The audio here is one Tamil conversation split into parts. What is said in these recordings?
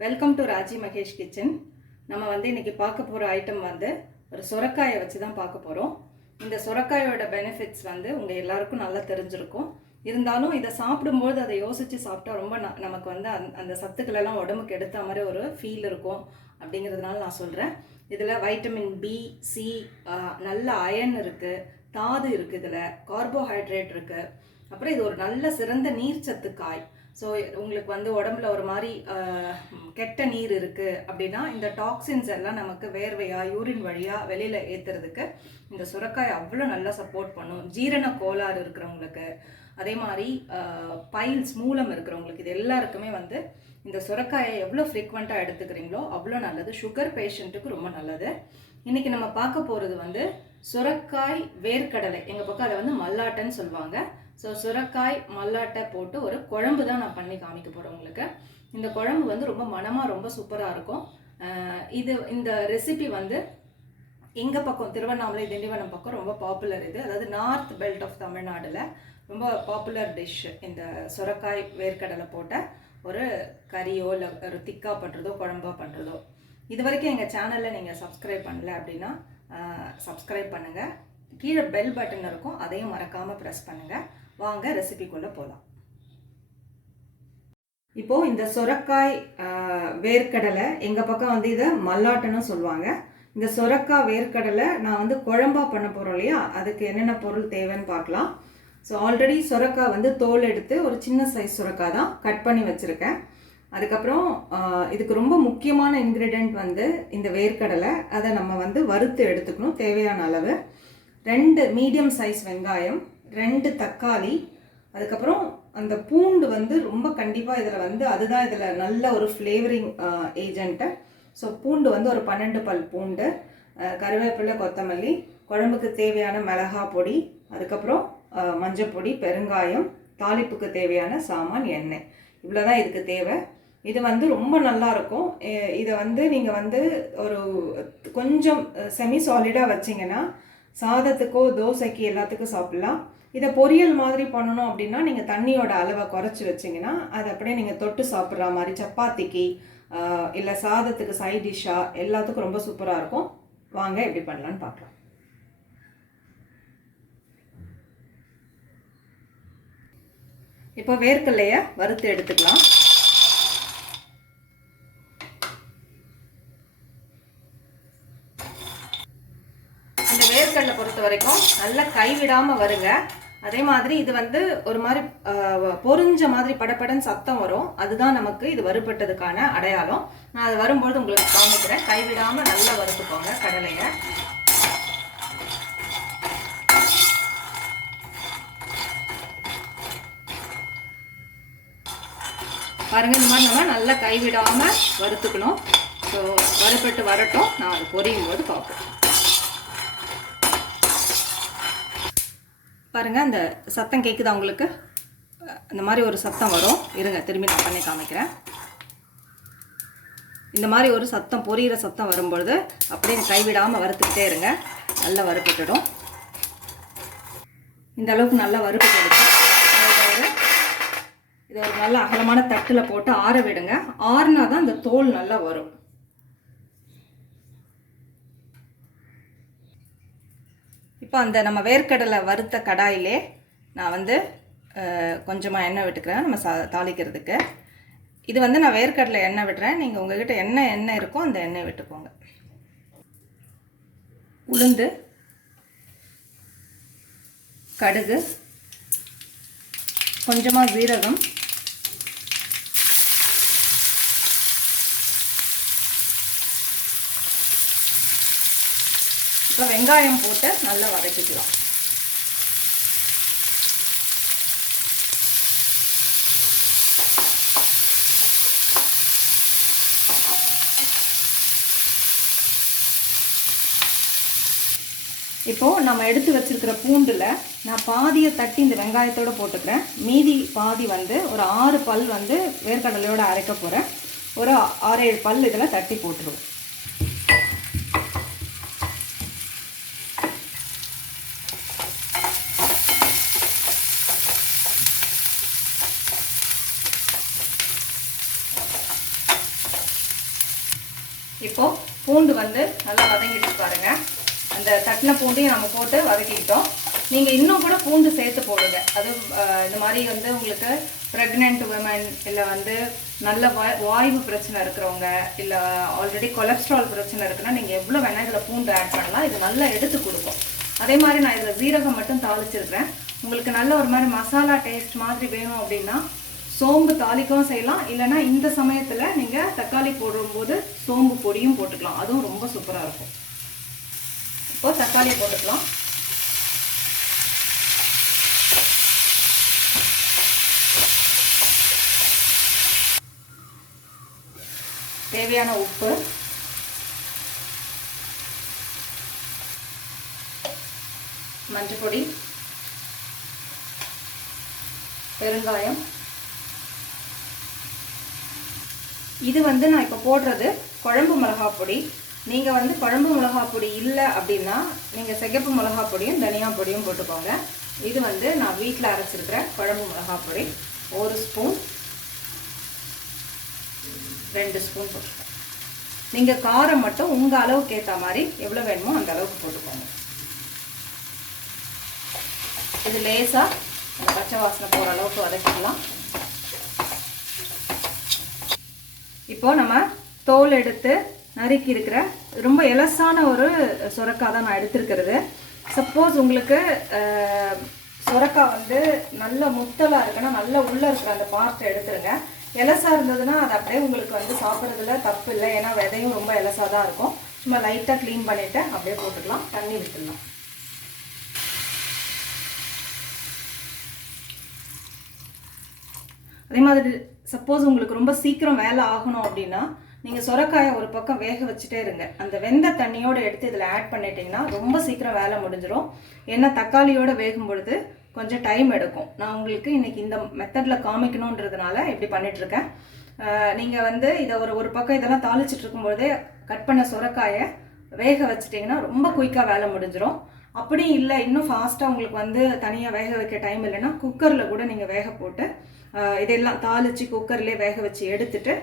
Welcome to Raji Mahesh kitchen நம்ம வந்து இன்னைக்கு பார்க்க போகிற ஐட்டம் வந்து ஒரு சுரக்காயை வச்சு தான் பார்க்க போகிறோம் இந்த சுரக்காயோட பெனிஃபிட்ஸ் வந்து உங்கள் எல்லாருக்கும் நல்லா தெரிஞ்சிருக்கும். இருந்தாலும் இதை சாப்பிடும்போது அதை யோசித்து சாப்பிட்டா ரொம்ப ந- நமக்கு வந்து அந்த அந்த சத்துக்களெல்லாம் உடம்புக்கு எடுத்த மாதிரி ஒரு ஃபீல் இருக்கும் அப்படிங்கிறதுனால நான் சொல்கிறேன் இதில் வைட்டமின் பி சி நல்ல அயன் இருக்குது தாது இருக்குது இதில் கார்போஹைட்ரேட் இருக்குது அப்புறம் இது ஒரு நல்ல சிறந்த நீர்ச்சத்து காய். ஸோ உங்களுக்கு வந்து உடம்புல ஒரு மாதிரி கெட்ட நீர் இருக்குது அப்படின்னா இந்த டாக்ஸின்ஸ் எல்லாம் நமக்கு வேர்வையாக யூரின் வழியாக வெளியில் ஏற்றுறதுக்கு இந்த சுரக்காய் அவ்வளோ நல்லா சப்போர்ட் பண்ணும். ஜீரண கோளாறு இருக்கிறவங்களுக்கு அதே மாதிரி பைல்ஸ் மூலம் இருக்கிறவங்களுக்கு இது எல்லாருக்குமே வந்து இந்த சுரக்காயை எவ்வளோ ஃப்ரீக்வெண்ட்டாக எடுத்துக்கிறீங்களோ அவ்வளோ நல்லது. சுகர் பேஷண்ட்டுக்கு ரொம்ப நல்லது. இன்றைக்கி நம்ம பார்க்க போகிறது வந்து சுரக்காய் வேர்க்கடலை. எங்கள் பக்கம் அதை வந்து மல்லாட்டைன்னு சொல்லுவாங்க. ஸோ சுரக்காய் மல்லாட்டை போட்டு ஒரு குழம்பு தான் நான் பண்ணி காமிக்க போகிறேன் உங்களுக்கு. இந்த குழம்பு வந்து ரொம்ப மனமாக ரொம்ப சூப்பராக இருக்கும். இது இந்த ரெசிபி வந்து எங்கள் பக்கம் திருவண்ணாமலை திண்டிவனம் பக்கம் ரொம்ப பாப்புலர் இது. அதாவது நார்த் பெல்ட் ஆஃப் தமிழ்நாடில் ரொம்ப பாப்புலர் டிஷ் இந்த சுரக்காய் வேர்க்கடலை போட்ட ஒரு கறியோ இல்லை ஒரு திக்காக பண்ணுறதோ குழம்பா பண்ணுறதோ இது வரைக்கும் எங்கள் சேனலில் நீங்கள் சப்ஸ்கிரைப் பண்ணல அப்படின்னா சப்ஸ்கிரைப் பண்ணுங்கள் கீழே பெல் பட்டன் இருக்கும். அதையும் மறக்காமல் ப்ரெஸ் பண்ணுங்கள் வாங்க ரெசிபிக்குள்ளே போகலாம் இப்போது இந்த சொரக்காய் வேர்க்கடலை எங்கள் பக்கம் வந்து இதை மல்லாட்டன்னு சொல்லுவாங்க. இந்த சொரக்காய் வேர்க்கடலை நான் வந்து குழம்பா பண்ண போகிறோம் இல்லையா? அதுக்கு என்னென்ன பொருள் தேவைன்னு பார்க்கலாம். ஸோ ஆல்ரெடி சொரக்காய் வந்து தோல் எடுத்து ஒரு சின்ன சைஸ் சுரக்காய் தான் கட் பண்ணி வச்சுருக்கேன். அதுக்கப்புறம் இதுக்கு ரொம்ப முக்கியமான இன்க்ரீடியன்ட் வந்து இந்த வேர்க்கடலை. அதை நம்ம வந்து வறுத்து எடுத்துக்கணும் தேவையான அளவு. ரெண்டு மீடியம் சைஸ் வெங்காயம் ரெண்டு தக்காளி அதுக்கப்புறம் அந்த பூண்டு வந்து ரொம்ப கண்டிப்பாக இதில் வந்து அதுதான் இதில் நல்ல ஒரு ஃப்ளேவரிங் ஏஜென்ட்டு ஸோ பூண்டு வந்து ஒரு பன்னெண்டு பல் பூண்டு கருவேப்பிலை கொத்தமல்லி குழம்புக்கு தேவையான மிளகா பொடி அதுக்கப்புறம் மஞ்சப்பொடி பெருங்காயம் தாளிப்புக்கு தேவையான சாமான் எண்ணெய். இவ்வளோ தான் இதுக்கு தேவை. இது வந்து ரொம்ப நல்லா இருக்கும். இதை வந்து நீங்கள் வந்து ஒரு கொஞ்சம் செமி சாலிடாக வச்சிங்கன்னா சாதத்துக்கோ தோசைக்கு எல்லாத்துக்கும் சாப்பிடலாம். இதை பொரியல் மாதிரி பண்ணணும் அப்படின்னா நீங்கள் தண்ணியோட அளவை குறைச்சி வச்சிங்கன்னா அதை அப்படியே நீங்கள் தொட்டு சாப்பிட்ற மாதிரி சப்பாத்திக்கு இல்லை சாதத்துக்கு சைட் டிஷ்ஷாக எல்லாத்துக்கும் ரொம்ப சூப்பராக இருக்கும். வாங்க எப்படி பண்ணலான்னு பார்க்கலாம். இப்போ வேர்க்கல்லையை வறுத்து எடுத்துக்கலாம் அந்த வேர்க்கடலை பொறுத்த வரைக்கும் நல்லா கைவிடாமல் வருங்க. அதே மாதிரி இது வந்து ஒரு மாதிரி ஆஹ், பொரிஞ்ச மாதிரி படப்படன் சத்தம் வரும். அதுதான் நமக்கு இது வறுபட்டதுக்கான அடையாளம். நான் அது வரும்பொழுது உங்களுக்கு காமிக்கிறேன். கைவிடாமல் நல்லா வறுத்துக்கோங்க கடலையை. பாருங்க இந்த மாதிரி நம்ம நல்லா கைவிடாமல் வறுத்துக்கணும். ஸோ வறுபட்டு வரட்டும். நான் அது பொரியும் போது பார்ப்போம். பாருங்கள் அந்த சத்தம் கேட்குதா உங்களுக்கு? இந்த மாதிரி ஒரு சத்தம் வரும். இருங்க திரும்பி நான் பண்ணி காமிக்கிறேன். இந்த மாதிரி ஒரு சத்தம் பொரியிற சத்தம் வரும்பொழுது அப்படியே கைவிடாமல் வறுத்துக்கிட்டே இருங்க. நல்லா வறுத்துக்கிடும் இந்த அளவுக்கு நல்லா வறுப்பு இதை இதை ஒரு நல்ல அகலமான தட்டில் போட்டு ஆற விடுங்க. ஆறுனா தான் இந்த தோல் நல்லா வரும். இப்போ அந்த நம்ம வேர்க்கடலை வறுத்த கடாயிலே நான் வந்து கொஞ்சமாக எண்ணெய் விட்டுக்கிறேன். நம்ம சா தாளிக்கிறதுக்கு. இது வந்து நான் வேர்க்கடலை எண்ணெய் விடுறேன் நீங்கள் உங்ககிட்ட என்ன எண்ணெய் இருக்கோ அந்த எண்ணெய் விட்டுக்கோங்க. உளுந்து கடுகு கொஞ்சமாக ஜீரகம் இப்போ வெங்காயம் போட்டு நல்லா வதக்கிக்கலாம். இப்போது நம்ம எடுத்து வச்சிருக்கிற பூண்டில் நான் பாதியை தட்டி இந்த வெங்காயத்தோடு போட்டுக்கிறேன். மீதி பாதி வந்து ஒரு ஆறு பல் வந்து வேர்க்கடலையோடு அரைக்க போகிறேன் ஒரு ஆறு ஏழு பல் இதில் தட்டி போட்டுருவோம். இப்போது பூண்டு வந்து நல்லா வதங்கிட்டு பாருங்க. அந்த தட்டின பூண்டையும் நம்ம போட்டு வதக்கிக்கிட்டோம். நீங்கள் இன்னும் கூட பூண்டு சேர்த்து போடுங்க. அது இந்த மாதிரி வந்து உங்களுக்கு ப்ரெக்னென்ட் உமன் இல்லை வந்து நல்ல வா- வாய்வு பிரச்சனை இருக்கிறவங்க இல்லை ஆல்ரெடி கொலஸ்ட்ரால் பிரச்சனை இருக்குன்னா நீங்கள் எவ்வளோ வேணால் இதில் பூண்டு ஆட் பண்ணலாம். இது நல்லா எடுத்து கொடுக்கும். அதே மாதிரி நான் இதில் ஜீரகம் மட்டும் தாளிச்சிருக்கிறேன். உங்களுக்கு நல்ல ஒரு மாதிரி மசாலா டேஸ்ட் மாதிரி வேணும் அப்படின்னா சோம்பு தாளிக்கவும் செய்யலாம். இல்லைன்னா இந்த சமயத்தில் நீங்கள் தக்காளி போடும்போது சோம்பு பொடியும் போட்டுக்கலாம். அதுவும் ரொம்ப சூப்பராக இருக்கும். இப்போ தக்காளி போட்டுக்கலாம். தேவையான உப்பு. மஞ்சள் பொடி பெருங்காயம். இது வந்து நான் இப்போ போடுறது குழம்பு மிளகா பொடி. நீங்கள் வந்து குழம்பு மிளகா பொடி இல்லை அப்படின்னா நீங்கள் சிகப்பு மிளகா பொடியும் தனியா பொடியும் போட்டுக்கோங்க. இது வந்து நான் வீட்டில் அரைச்சிருக்கிற குழம்பு மிளகா பொடி. ஒரு ஸ்பூன். ரெண்டு ஸ்பூன் போட்டுக்கோங்க. நீங்கள் காரம் மட்டும் உங்கள் அளவுக்கு ஏற்ற மாதிரி எவ்வளோ வேணுமோ அந்த அளவுக்கு போட்டுக்கோங்க. இது லேசாக அந்த பச்சை வாசனை போகிற அளவுக்கு வதக்கிக்கலாம். இப்போ நம்ம தோல் எடுத்து நறுக்கி இருக்கிற ரொம்ப எலசான ஒரு சுரக்காய் தான் நான் எடுத்திருக்கிறது. சப்போஸ் உங்களுக்கு சுரக்காய் வந்து நல்ல முத்தலாக இருக்குன்னா நல்ல உள்ளே இருக்கிற அந்த பார்ட்டை எடுத்துருங்க. எலசா இருந்ததுன்னா அது அப்படியே உங்களுக்கு வந்து சாப்பிட்றதுல தப்பு இல்லை. ஏன்னா விதையும் ரொம்ப எலசாக தான் இருக்கும். சும்மா லைட்டாக க்ளீன் பண்ணிவிட்டு அப்படியே போட்டுக்கலாம். தண்ணி விட்டுடலாம். அதே மாதிரி சப்போஸ் உங்களுக்கு ரொம்ப சீக்கிரம் வேலை ஆகணும் அப்படின்னா நீங்கள் சொரக்காயை ஒரு பக்கம் வேக வச்சுட்டே இருங்க. அந்த வெந்த தண்ணியோடு எடுத்து இதில் ஆட் பண்ணிட்டீங்கன்னா ரொம்ப சீக்கிரம் வேலை முடிஞ்சிடும் ஏன்னா தக்காளியோடு வேகும் பொழுது கொஞ்சம் டைம் எடுக்கும். நான் உங்களுக்கு இன்றைக்கி இந்த மெத்தடில் காமிக்கணுன்றதுனால இப்படி பண்ணிகிட்ருக்கேன் நீங்கள் வந்து இதை ஒரு ஒரு பக்கம் இதெல்லாம் தாளிச்சிட்டு இருக்கும்போதே கட் பண்ண சொரக்காயை வேக வச்சிட்டிங்கன்னா ரொம்ப குயிக்காக வேலை முடிஞ்சிடும் அப்படி இல்லை இன்னும் ஃபாஸ்ட்டாக உங்களுக்கு வந்து தனியாக வேக வைக்க டைம் இல்லைன்னா குக்கரில் கூட நீங்கள் வேக போட்டு இதெல்லாம் தாளித்து குக்கர்லேயே வேக வச்சு எடுத்துட்டு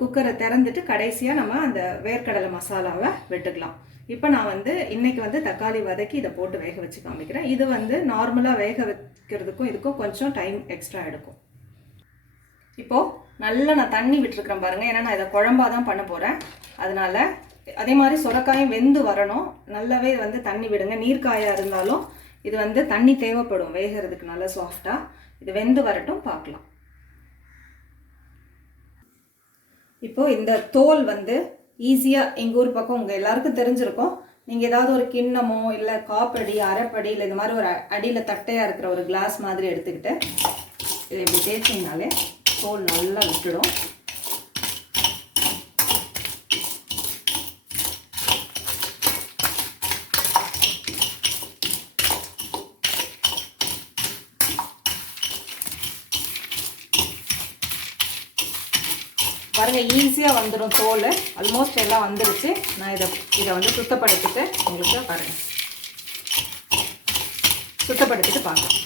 குக்கரை திறந்துட்டு கடைசியாக நம்ம அந்த வேர்க்கடலை மசாலாவை விட்டுக்கலாம். இப்போ நான் வந்து இன்னைக்கு வந்து தக்காளி வதக்கி இதை போட்டு வேக வச்சு காமிக்கிறேன். இது வந்து நார்மலாக வேக வைக்கிறதுக்கும் இதுக்கும் கொஞ்சம் டைம் எக்ஸ்ட்ரா எடுக்கும். இப்போது நல்லா நான் தண்ணி விட்டுருக்கிறேன் பாருங்கள் ஏன்னா நான் இதை குழம்பா தான் பண்ண போகிறேன் அதனால அதே மாதிரி சுரக்காயும் வெந்து வரணும். நல்லாவே வந்து தண்ணி விடுங்க. நீர்க்காயாக இருந்தாலும் இது வந்து தண்ணி தேவைப்படும். வேகிறதுக்கு நல்லா சாஃப்டாக இது வெந்து வரட்டும் பார்க்கலாம். இப்போது இந்த தோல் வந்து ஈஸியாக எங்கள் ஊர் பக்கம் உங்கள் எல்லாருக்கும் தெரிஞ்சிருக்கும். நீங்கள் ஏதாவது ஒரு கிண்ணமோ இல்லை காப்படி அரைப்படி இல்லை இந்த மாதிரி ஒரு அடியில் தட்டையாக இருக்கிற ஒரு கிளாஸ் மாதிரி எடுத்துக்கிட்டு இதை இப்படி தேய்ச்சிங்கனாலே தோல் நல்லா விட்டுடும். பாருங்கள் ஈஸியாக வந்துடும் தோல். ஆல்மோஸ்ட் எல்லாம் வந்துடுச்சு நான் இதை இதை வந்து சுத்தப்படுத்திட்டு உங்களுக்கு பாருங்கள் சுத்தப்படுத்திட்டு பார்க்கலாம்.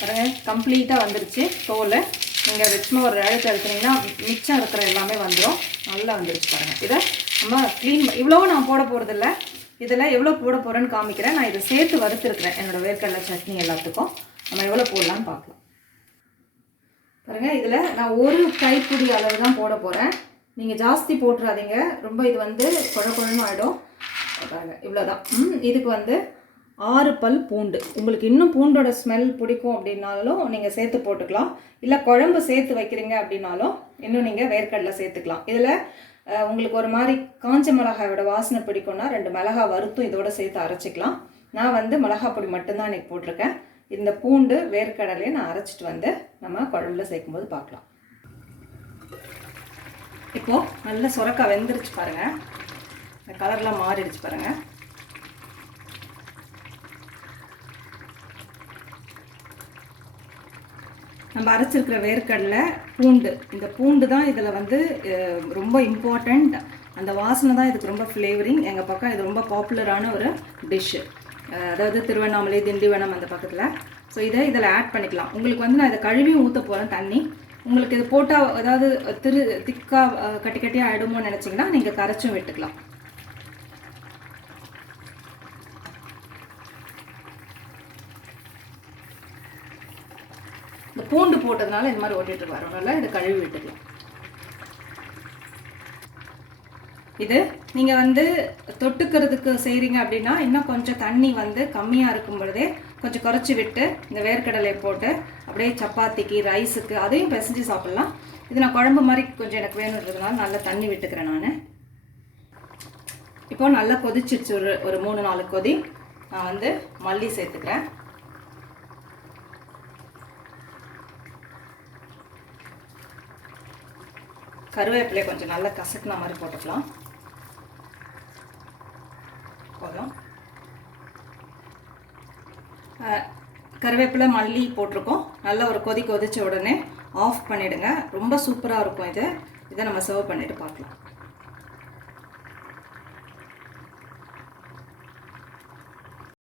பாருங்கள் கம்ப்ளீட்டாக வந்துடுச்சு தோல். நீங்கள் சும்மா ஒரு அழுத்த அழுத்துனீங்கன்னா மிச்சம் இருக்கிற எல்லாமே வந்துடும் நல்லா வந்துருச்சு பாருங்கள் இதை நம்ம க்ளீன் இவ்வளோவும் நான் போட போகிறதில்ல இதில் எவ்வளோ போட போகிறேன்னு காமிக்கிறேன். நான் இதை சேர்த்து வறுத்துருக்குறேன் என்னோடய வேர்க்கடலை சட்னி எல்லாத்துக்கும். நம்ம எவ்வளோ போடலான்னு பார்க்கலாம். பாருங்கள் இதில் நான் ஒரு கைப்பிடி அளவு தான் போட போகிறேன் நீங்கள் ஜாஸ்தி போட்டுறாதீங்க. ரொம்ப இது வந்து குழ குழம்பு ஆகிடும் பாருங்கள் இவ்வளோதான் இதுக்கு வந்து ஆறு பல் பூண்டு. உங்களுக்கு இன்னும் பூண்டோட ஸ்மெல் பிடிக்கும் அப்படின்னாலும் நீங்கள் சேர்த்து போட்டுக்கலாம். இல்லை குழம்பு சேர்த்து வைக்கிறீங்க அப்படின்னாலும் இன்னும் நீங்கள் வேர்க்கடலை சேர்த்துக்கலாம். இதில் உங்களுக்கு ஒரு மாதிரி காஞ்ச மிளகாயோட வாசனை பிடிக்கும்னா ரெண்டு மிளகாய் வறுத்தும் இதோட சேர்த்து அரைச்சிக்கலாம். நான் வந்து மிளகாய் பொடி மட்டும்தான் இன்னைக்கு போட்டிருக்கேன். இந்த பூண்டு வேர்க்கடலையை நான் அரைச்சிட்டு வந்து நம்ம குழம்புல சேர்க்கும்போது பார்க்கலாம். இப்போது நல்ல சுரக்காய் வெந்துருச்சு பாருங்கள் இந்த கலர்லாம் மாறிடுச்சு பாருங்கள் நம்ம அரைச்சிருக்கிற வேர்க்கடலை பூண்டு இந்த பூண்டு தான் இதில் வந்து ரொம்ப இம்பார்ட்டண்ட் அந்த வாசனை தான் இதுக்கு ரொம்ப ஃப்ளேவரிங் எங்கள் பக்கம் இது ரொம்ப பாப்புலரான ஒரு டிஷ்ஷு அதாவது திருவண்ணாமலை திண்டிவனம் அந்த பக்கத்தில். ஸோ இதை இதில் ஆட் பண்ணிக்கலாம். உங்களுக்கு வந்து நான் இதை கழுவி ஊற்ற போகிறேன் தண்ணி. உங்களுக்கு இது போட்டால் அதாவது திரு திக்காக கட்டி கட்டியாக ஆகிடுமோன்னு நினச்சிங்கன்னா நீங்கள் கரைச்சும் விட்டுக்கலாம். இந்த பூண்டு போட்டதுனால இந்த மாதிரி ஓட்டிகிட்டு வரணும்ல இதை கழுவி விட்டுக்கலாம். இது நீங்கள் வந்து தொட்டுக்கிறதுக்கு செய்கிறீங்க அப்படின்னா இன்னும் கொஞ்சம் தண்ணி வந்து கம்மியாக இருக்கும் பொழுதே கொஞ்சம் குறைச்சி விட்டு இந்த வேர்க்கடலை போட்டு அப்படியே சப்பாத்திக்கு ரைஸுக்கு அதையும் பிசைஞ்சு சாப்பிட்லாம். இது நான் குழம்பு மாதிரி கொஞ்சம் எனக்கு வேணுன்றதுனால நல்லா தண்ணி விட்டுக்கிறேன் நான். இப்போ நல்லா கொதிச்சிருச்சு ஒரு ஒரு மூணு நாலு கொதி. நான் வந்து மல்லி சேர்த்துக்கிறேன். கருவேப்பிலை கொஞ்சம் நல்லா கசக்குன மாதிரி போட்டுக்கலாம். போகிறோம் கருவேப்பிலை மல்லி போட்டிருக்கோம். நல்லா ஒரு கொதி கொதிச்ச உடனே ஆஃப் பண்ணிடுங்க. ரொம்ப சூப்பராக இருக்கும் இது. இதை நம்ம சர்வ் பண்ணிவிட்டு பார்க்கலாம்.